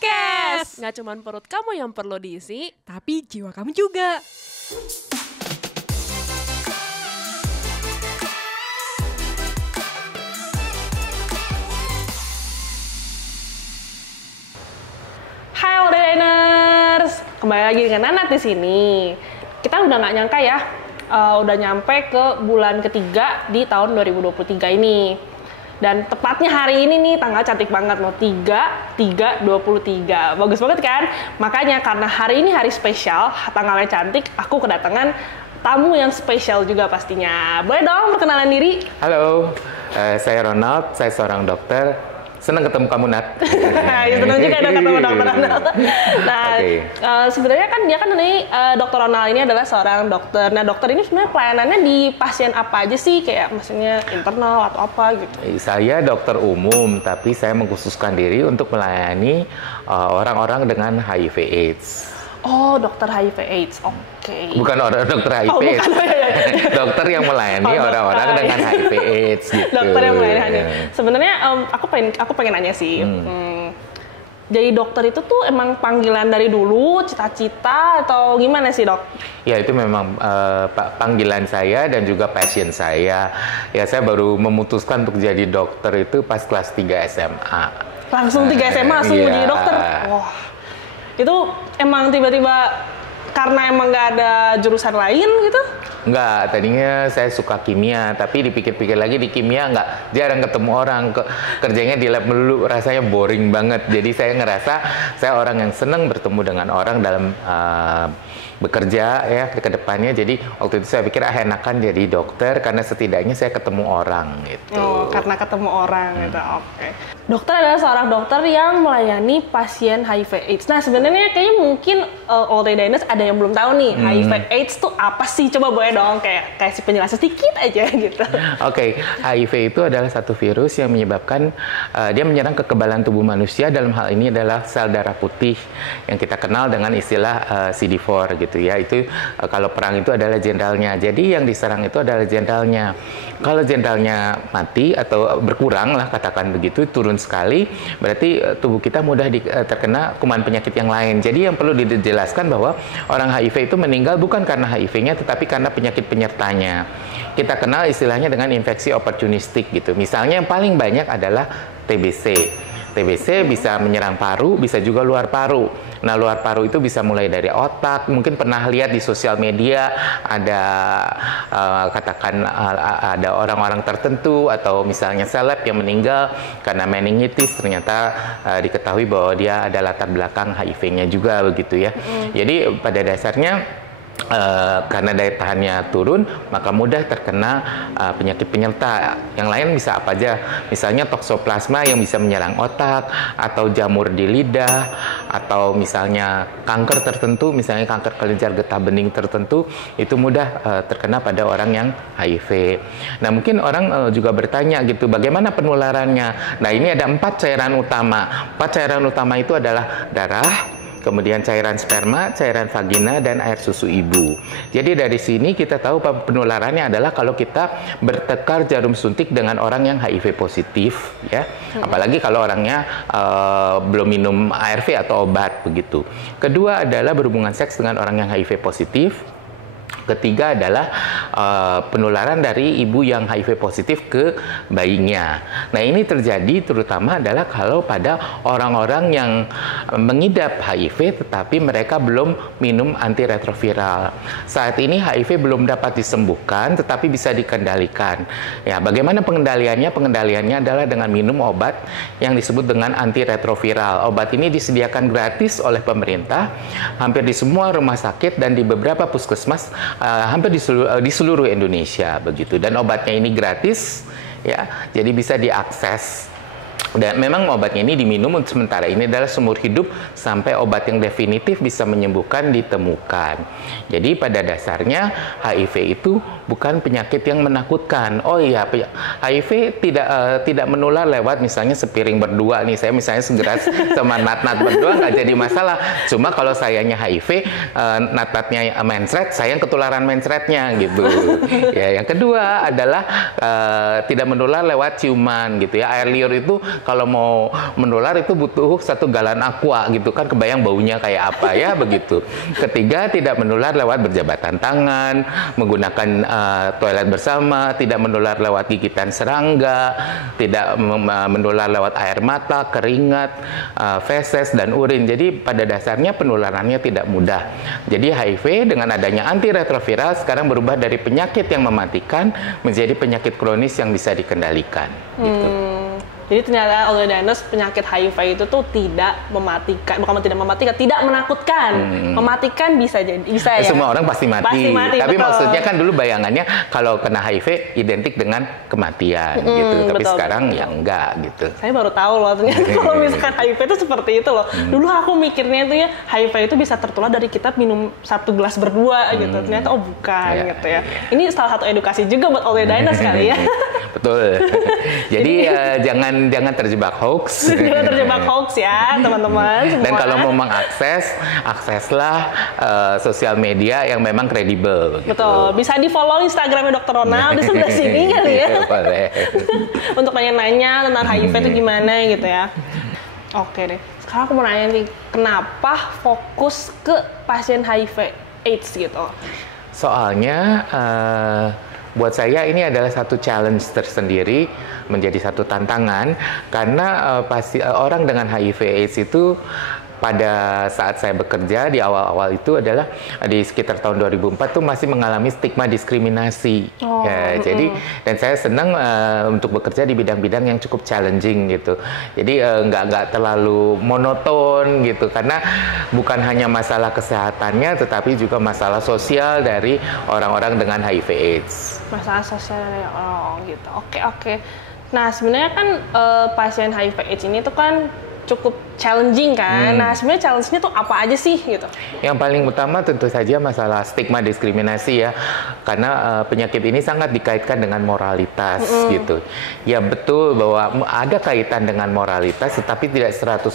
Podcast. Nggak cuma perut kamu yang perlu diisi, Tapi jiwa kamu juga. Hai Diners, kembali lagi dengan Nanat di sini. Kita udah nggak nyangka ya, udah nyampe ke bulan ketiga di tahun 2023 ini. Dan tepatnya hari ini nih, tanggal cantik banget loh, 3/3/23. Bagus banget kan? Makanya karena hari ini hari spesial, tanggalnya cantik, aku kedatangan tamu yang spesial juga pastinya. Boleh dong perkenalan diri? Halo, saya Ronald, saya seorang dokter. Senang ketemu kamu, Nat. Ya, senang juga ada ketemu dokter Ronald. Nah, Oke. sebenarnya kan dia kan ini dokter Ronald ini adalah seorang dokter. Nah, dokter ini sebenarnya pelayanannya di pasien apa aja sih? Kayak maksudnya internal atau apa gitu? Saya dokter umum, tapi saya mengkhususkan diri untuk melayani orang-orang dengan HIV/AIDS. Oh, dokter HIV/AIDS. Oke. Bukan orang dokter Oh, HIV/AIDS. bukan. Dokter yang melayani Oh, orang-orang dokter. dengan HIV/AIDS gitu. Dokter yang melayani. Ya. Sebenarnya aku pengen nanya sih. Jadi dokter itu tuh emang panggilan dari dulu, cita-cita atau gimana sih, Dok? Ya, itu memang panggilan saya dan juga passion saya. Ya, saya baru memutuskan untuk jadi dokter itu pas kelas 3 SMA. Langsung 3 SMA langsung Iya. jadi dokter. Wah. Itu emang tiba-tiba karena emang nggak ada jurusan lain gitu? Enggak, tadinya saya suka kimia, tapi dipikir-pikir lagi di kimia jarang ketemu orang, kerjanya di lab melulu, rasanya boring banget. Jadi saya ngerasa saya orang yang senang bertemu dengan orang dalam bekerja ya ke depannya. Jadi waktu itu saya pikir enakan jadi dokter karena setidaknya saya ketemu orang gitu. Oh, karena ketemu orang gitu. Oke. Dokter adalah seorang dokter yang melayani pasien HIV/AIDS. Nah, sebenarnya kayaknya mungkin all day diners ada yang belum tahu nih, HIV/AIDS tuh apa sih? Coba boleh dong kayak kasih penjelasan sedikit aja gitu. Oke, HIV itu adalah satu virus yang menyebabkan dia menyerang kekebalan tubuh manusia. Dalam hal ini adalah sel darah putih yang kita kenal dengan istilah CD4 gitu ya. Itu kalau perang itu adalah jenderalnya. Jadi yang diserang itu adalah jenderalnya. Kalau jenderalnya mati atau berkurang lah katakan begitu, turun sekali, berarti tubuh kita mudah terkena kuman penyakit yang lain. Jadi yang perlu dijelaskan bahwa orang HIV itu meninggal bukan karena HIV-nya tetapi karena penyakit penyertanya. Kita kenal istilahnya dengan infeksi opportunistik gitu. Misalnya yang paling banyak adalah TBC. TBC bisa menyerang paru, bisa juga luar paru. Nah, luar paru itu bisa mulai dari otak. Mungkin pernah lihat di sosial media ada katakan ada orang-orang tertentu atau misalnya seleb yang meninggal karena meningitis. Ternyata diketahui bahwa dia ada latar belakang HIV-nya juga begitu ya. Jadi pada dasarnya karena daya tahannya turun, maka mudah terkena penyakit penyerta. Yang lain bisa apa aja, misalnya toksoplasma yang bisa menyerang otak, atau jamur di lidah, atau misalnya kanker tertentu, misalnya kanker kelenjar getah bening tertentu, itu mudah terkena pada orang yang HIV. Nah, mungkin orang juga bertanya gitu, bagaimana penularannya? Nah, ini ada 4 cairan utama. 4 cairan utama itu adalah darah, kemudian cairan sperma, cairan vagina, dan air susu ibu. Jadi dari sini kita tahu penularannya adalah kalau kita bertekar jarum suntik dengan orang yang HIV positif, ya. Apalagi kalau orangnya belum minum ARV atau obat begitu. Kedua adalah berhubungan seks dengan orang yang HIV positif. Ketiga adalah penularan dari ibu yang HIV positif ke bayinya. Nah, ini terjadi terutama adalah kalau pada orang-orang yang mengidap HIV tetapi mereka belum minum antiretroviral. Saat ini HIV belum dapat disembuhkan tetapi bisa dikendalikan. Ya, bagaimana pengendaliannya? Pengendaliannya adalah dengan minum obat yang disebut dengan antiretroviral. Obat ini disediakan gratis oleh pemerintah hampir di semua rumah sakit dan di beberapa puskesmas hampir di seluruh Indonesia begitu, dan obatnya ini gratis ya, jadi bisa diakses. Dan memang obatnya ini diminum untuk sementara ini adalah seumur hidup sampai obat yang definitif bisa menyembuhkan ditemukan. Jadi pada dasarnya HIV itu bukan penyakit yang menakutkan. Oh iya, HIV tidak menular lewat misalnya sepiring berdua nih. Saya misalnya segera sama Nat-Nat berdua nggak jadi masalah. Cuma kalau sayanya HIV, Nat-Natnya mensret, saya yang ketularan mensretnya gitu. Ya, yang kedua adalah tidak menular lewat ciuman gitu ya. Air liur itu kalau mau menular itu butuh 1 galon aqua gitu kan, kebayang baunya kayak apa ya begitu. Ketiga, tidak menular lewat berjabatan tangan, menggunakan toilet bersama, tidak menular lewat gigitan serangga, tidak menular lewat air mata, keringat, feses dan urin. Jadi pada dasarnya penularannya tidak mudah. Jadi HIV dengan adanya antiretroviral sekarang berubah dari penyakit yang mematikan menjadi penyakit kronis yang bisa dikendalikan. Gitu. Jadi ternyata Oleanus penyakit HIV itu tuh tidak mematikan, bukan tidak mematikan, tidak menakutkan. Mematikan bisa jadi, bisa ya. Semua orang pasti mati. Pasti mati, tapi betul. maksudnya kan dulu bayangannya kalau kena HIV identik dengan kematian gitu. Tapi betul, sekarang ya enggak gitu. Saya baru tahu loh ternyata kalau misalkan HIV itu seperti itu loh. Dulu aku mikirnya itu ya HIV itu bisa tertular dari kita minum 1 gelas berdua gitu. Ternyata oh bukan gitu ya. Ini salah satu edukasi juga buat Oleanus kali ya. Betul. Jadi jangan terjebak hoax. Jangan terjebak hoax ya teman-teman semua. Dan kalau mau mengakses, akseslah sosial media yang memang kredibel. Gitu. Betul. Bisa di follow Instagramnya Dr. Ronald di sebelah sini kali ya. Boleh. Untuk nanya-nanya tentang HIV itu gimana gitu ya. Oke deh. Sekarang aku mau nanya nih, kenapa fokus ke pasien HIV AIDS gitu? Soalnya buat saya ini adalah satu challenge tersendiri, menjadi satu tantangan karena orang dengan HIV/AIDS itu pada saat saya bekerja di awal-awal itu adalah di sekitar tahun 2004 tuh masih mengalami stigma diskriminasi. Jadi dan saya senang untuk bekerja di bidang-bidang yang cukup challenging gitu. Jadi nggak terlalu monoton gitu karena bukan hanya masalah kesehatannya tetapi juga masalah sosial dari orang-orang dengan HIV/AIDS. Masalah sosial gitu. Oke. Nah sebenarnya kan pasien HIV/AIDS ini tuh kan cukup challenging kan. Nah sebenarnya challenge-nya tuh apa aja sih gitu? Yang paling utama tentu saja masalah stigma diskriminasi ya. Karena penyakit ini sangat dikaitkan dengan moralitas gitu. Ya betul bahwa ada kaitan dengan moralitas tetapi tidak 100%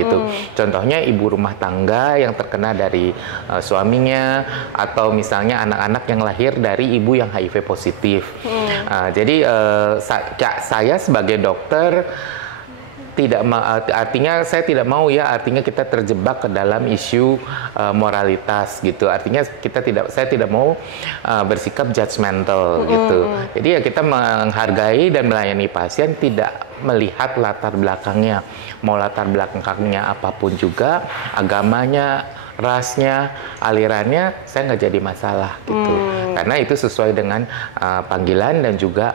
gitu. Contohnya ibu rumah tangga yang terkena dari suaminya atau misalnya anak-anak yang lahir dari ibu yang HIV positif. Jadi saya sebagai dokter artinya saya tidak mau ya artinya kita terjebak ke dalam isu moralitas gitu. Artinya saya tidak mau bersikap judgmental gitu. Jadi ya kita menghargai dan melayani pasien tidak melihat latar belakangnya, mau latar belakangnya apapun juga, agamanya, rasnya, alirannya, saya nggak jadi masalah gitu. Karena itu sesuai dengan panggilan dan juga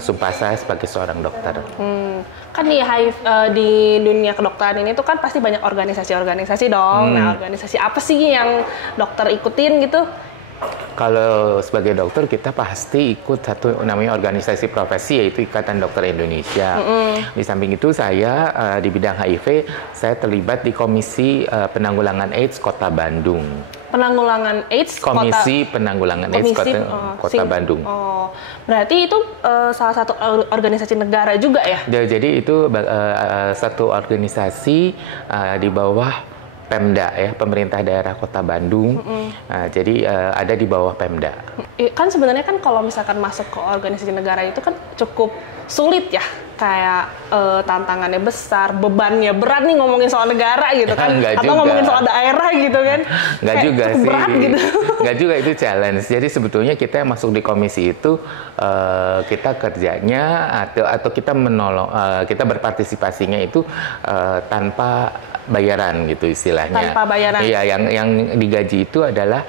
sumpah saya sebagai seorang dokter. Kan di dunia kedokteran ini tuh kan pasti banyak organisasi-organisasi dong. Nah, organisasi apa sih yang dokter ikutin gitu? Kalau sebagai dokter kita pasti ikut satu namanya organisasi profesi yaitu Ikatan Dokter Indonesia. Di samping itu saya di bidang HIV saya terlibat di Komisi Penanggulangan AIDS Kota Bandung. Penanggulangan AIDS Komisi Penanggulangan AIDS Kota Bandung. Oh, berarti itu salah satu organisasi negara juga ya? Jadi itu satu organisasi di bawah Pemda ya, pemerintah daerah Kota Bandung. Jadi ada di bawah Pemda. Kan sebenarnya kan kalau misalkan masuk ke organisasi negara itu kan cukup sulit ya, kayak tantangannya besar, bebannya berat nih ngomongin soal negara gitu kan, atau juga. ngomongin soal daerah gitu kan. Nggak juga sih. Berat gitu. Nggak juga, itu challenge. Jadi sebetulnya kita yang masuk di komisi itu kita kerjanya atau kita menolong, kita berpartisipasinya itu tanpa bayaran gitu istilahnya. Tanpa bayaran. Iya, yang digaji itu adalah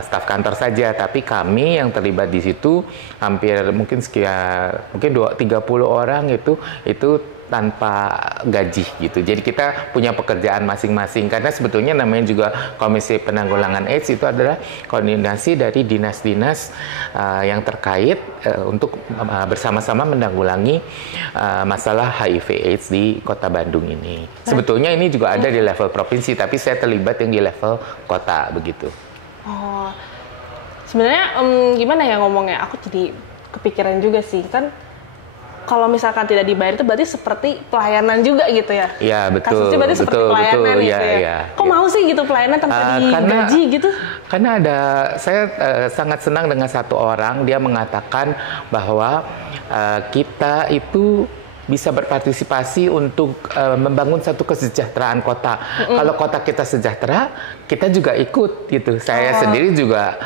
staf kantor saja, tapi kami yang terlibat di situ hampir mungkin 30 orang itu tanpa gaji gitu. Jadi kita punya pekerjaan masing-masing karena sebetulnya namanya juga Komisi Penanggulangan AIDS itu adalah koordinasi dari dinas-dinas yang terkait untuk bersama-sama menanggulangi masalah HIV/AIDS di Kota Bandung ini. Sebetulnya ini juga ada di level provinsi, tapi saya terlibat yang di level kota begitu. Oh, sebenarnya gimana ya ngomongnya? Aku jadi kepikiran juga sih kan. Kalau misalkan tidak dibayar itu berarti seperti pelayanan juga gitu ya? Iya, betul. Kasusnya berarti seperti pelayanan gitu ya? Kok mau sih gitu pelayanan tanpa digaji gitu? Karena saya sangat senang dengan satu orang, dia mengatakan bahwa kita itu bisa berpartisipasi untuk membangun satu kesejahteraan kota. Kalau kota kita sejahtera, kita juga ikut gitu. Saya sendiri juga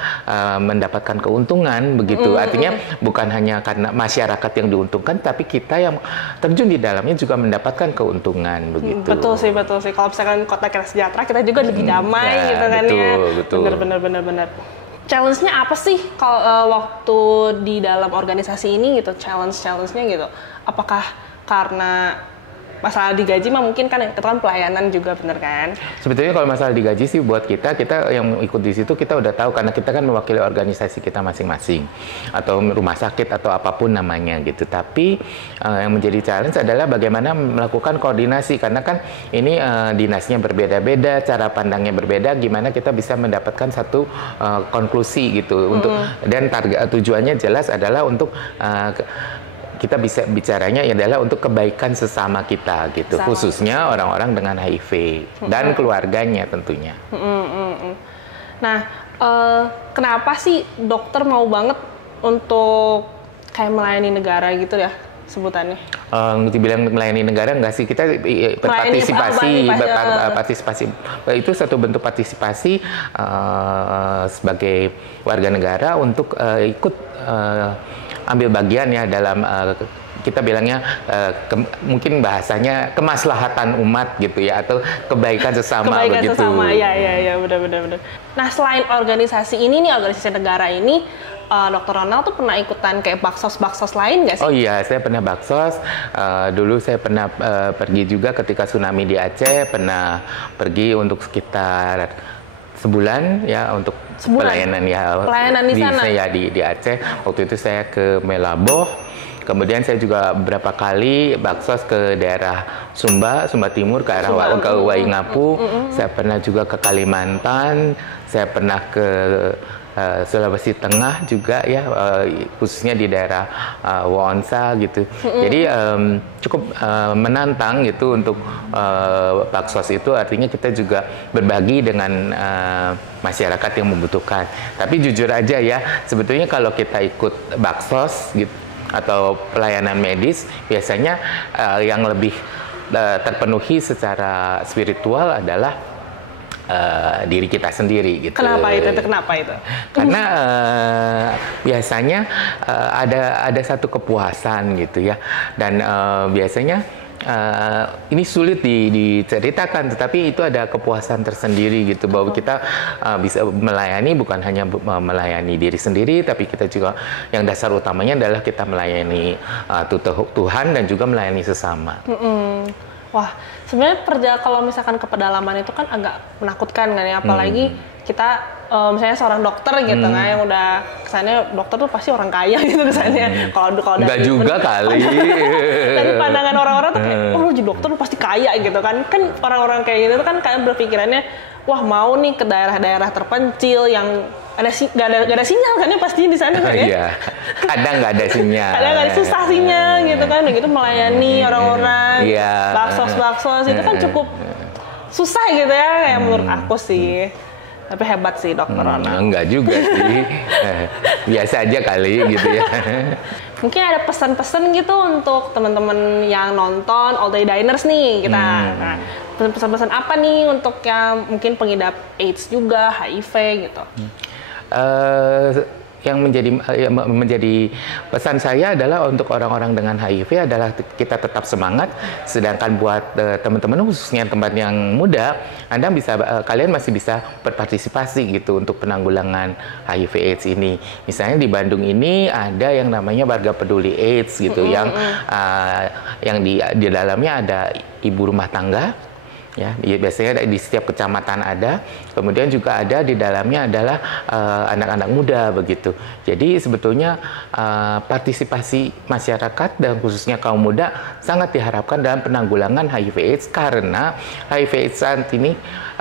mendapatkan keuntungan begitu. Artinya bukan hanya karena masyarakat yang diuntungkan, tapi kita yang terjun di dalamnya juga mendapatkan keuntungan begitu. Betul sih. Kalau misalkan kota kita sejahtera, kita juga lebih damai gitu kan ya. Betul. Bener. Challenge-nya apa sih kalau waktu di dalam organisasi ini gitu? Challenge-nya gitu. Apakah karena masalah digaji mah mungkin kan itu kan pelayanan juga, bener kan? Sebetulnya kalau masalah digaji sih buat kita yang ikut di situ kita udah tahu karena kita kan mewakili organisasi kita masing-masing atau rumah sakit atau apapun namanya gitu. Tapi yang menjadi challenge adalah bagaimana melakukan koordinasi karena kan ini dinasnya berbeda-beda, cara pandangnya berbeda, gimana kita bisa mendapatkan satu konklusi gitu untuk dan target tujuannya jelas adalah untuk kita bisa bicaranya adalah untuk kebaikan sesama kita gitu, khususnya orang-orang dengan HIV dan keluarganya tentunya. Nah, kenapa sih dokter mau banget untuk kayak melayani negara gitu ya sebutannya? Dibilang melayani negara enggak sih, kita berpartisipasi, partisipasi itu satu bentuk partisipasi sebagai warga negara untuk ikut ambil bagian ya dalam kita bilangnya mungkin bahasanya kemaslahatan umat gitu ya atau kebaikan sesama begitu. Ya benar. Nah, selain organisasi ini nih, organisasi negara ini, Dr. Ronald tuh pernah ikutan kayak baksos lain nggak sih? Oh iya, saya pernah baksos. Dulu saya pernah pergi juga ketika tsunami di Aceh, pernah pergi untuk sekitar sebulan ya untuk pelayanan di sana ya di Aceh. Waktu itu saya ke Melaboh, kemudian saya juga beberapa kali baksos ke daerah Sumba Timur ke arah ke Waingapu. Saya pernah juga ke Kalimantan, saya pernah ke Sulawesi Tengah juga ya, khususnya di daerah Wonsa gitu. Jadi cukup menantang gitu untuk baksos itu, artinya kita juga berbagi dengan masyarakat yang membutuhkan. Tapi jujur aja ya, sebetulnya kalau kita ikut baksos gitu atau pelayanan medis, biasanya yang lebih terpenuhi secara spiritual adalah diri kita sendiri gitu. Kenapa itu? Karena biasanya ada satu kepuasan gitu ya, dan biasanya ini sulit diceritakan, tetapi itu ada kepuasan tersendiri gitu bahwa kita bisa melayani, bukan hanya melayani diri sendiri, tapi kita juga yang dasar utamanya adalah kita melayani Tuhan dan juga melayani sesama. Wah, sebenarnya kalau misalkan ke pedalaman itu kan agak menakutkan kan ya, apalagi kita misalnya seorang dokter gitu kan yang udah kesannya dokter tuh pasti orang kaya gitu kesannya. Kalau enggak juga kali. Dari pandangan orang-orang tuh kayak, oh lu jadi dokter lu pasti kaya gitu kan. Kan orang-orang kayak gitu tuh kan kayak berpikirannya, wah mau nih ke daerah-daerah terpencil yang gak ada sinyal kan ya pastinya di sana kan ya. Iya. Kadang nggak ada sinyal. Kadang nggak ada susah sinyal gitu kan, udah gitu melayani orang-orang. Baksos itu kan cukup susah gitu ya, kayak menurut aku sih. Tapi hebat sih Dr. Ronald. Enggak juga sih. Biasa aja kali gitu ya. Mungkin ada pesan-pesan gitu untuk teman-teman yang nonton All Day Diners nih kita. Nah, pesan-pesan apa nih untuk yang mungkin pengidap AIDS juga, HIV gitu? Yang menjadi pesan saya adalah untuk orang-orang dengan HIV adalah kita tetap semangat. Sedangkan buat teman-teman khususnya tempat yang muda, kalian masih bisa berpartisipasi gitu untuk penanggulangan HIV/AIDS ini. Misalnya di Bandung ini ada yang namanya Warga Peduli AIDS gitu, yang di dalamnya ada ibu rumah tangga. Ya, biasanya di setiap kecamatan ada, kemudian juga ada di dalamnya adalah anak-anak muda begitu. Jadi sebetulnya partisipasi masyarakat dan khususnya kaum muda sangat diharapkan dalam penanggulangan HIV/AIDS karena HIV/AIDS saat ini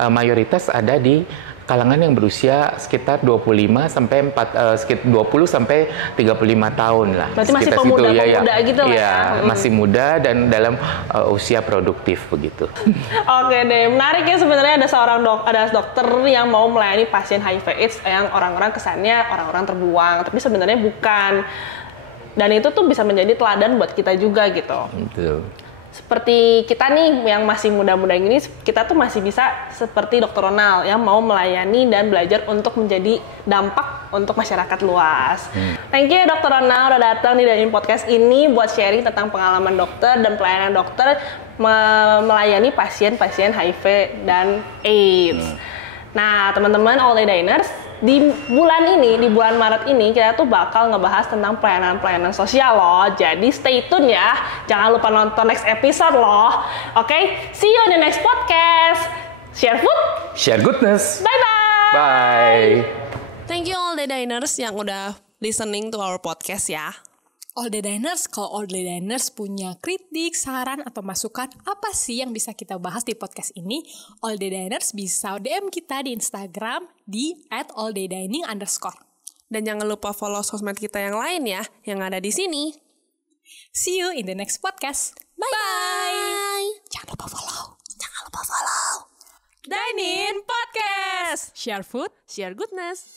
mayoritas ada di kalangan yang berusia sekitar 20 sampai 35 tahun lah. Berarti masih pemuda-pemuda gitu lah ya. Masih muda dan dalam usia produktif begitu. Oke deh, menarik ya sebenarnya ada dokter yang mau melayani pasien HIV/AIDS yang orang-orang kesannya orang-orang terbuang, tapi sebenarnya bukan. Dan itu tuh bisa menjadi teladan buat kita juga gitu. Betul. Seperti kita nih yang masih muda-muda ini, kita tuh masih bisa seperti Dr. Ronald yang mau melayani dan belajar untuk menjadi dampak untuk masyarakat luas. Thank you Dr. Ronald udah datang di Danin Podcast ini buat sharing tentang pengalaman dokter dan pelayanan dokter melayani pasien-pasien HIV dan AIDS. Nah, teman-teman All Day Diners, di bulan ini, di bulan Maret ini, kita tuh bakal ngebahas tentang pelayanan-pelayanan sosial loh. Jadi stay tune ya. Jangan lupa nonton next episode loh. Oke, see you in the next podcast. Share food, Share goodness. bye-bye. Bye. Thank you all the diners yang udah listening to our podcast ya. All the Diners, kalau All the Diners punya kritik, saran, atau masukan apa sih yang bisa kita bahas di podcast ini, All the Diners bisa DM kita di Instagram di @alldaydining_. Dan jangan lupa follow sosmed kita yang lain ya, yang ada di sini. See you in the next podcast. Bye. Jangan lupa follow. Dine In Podcast. Share food. Share goodness.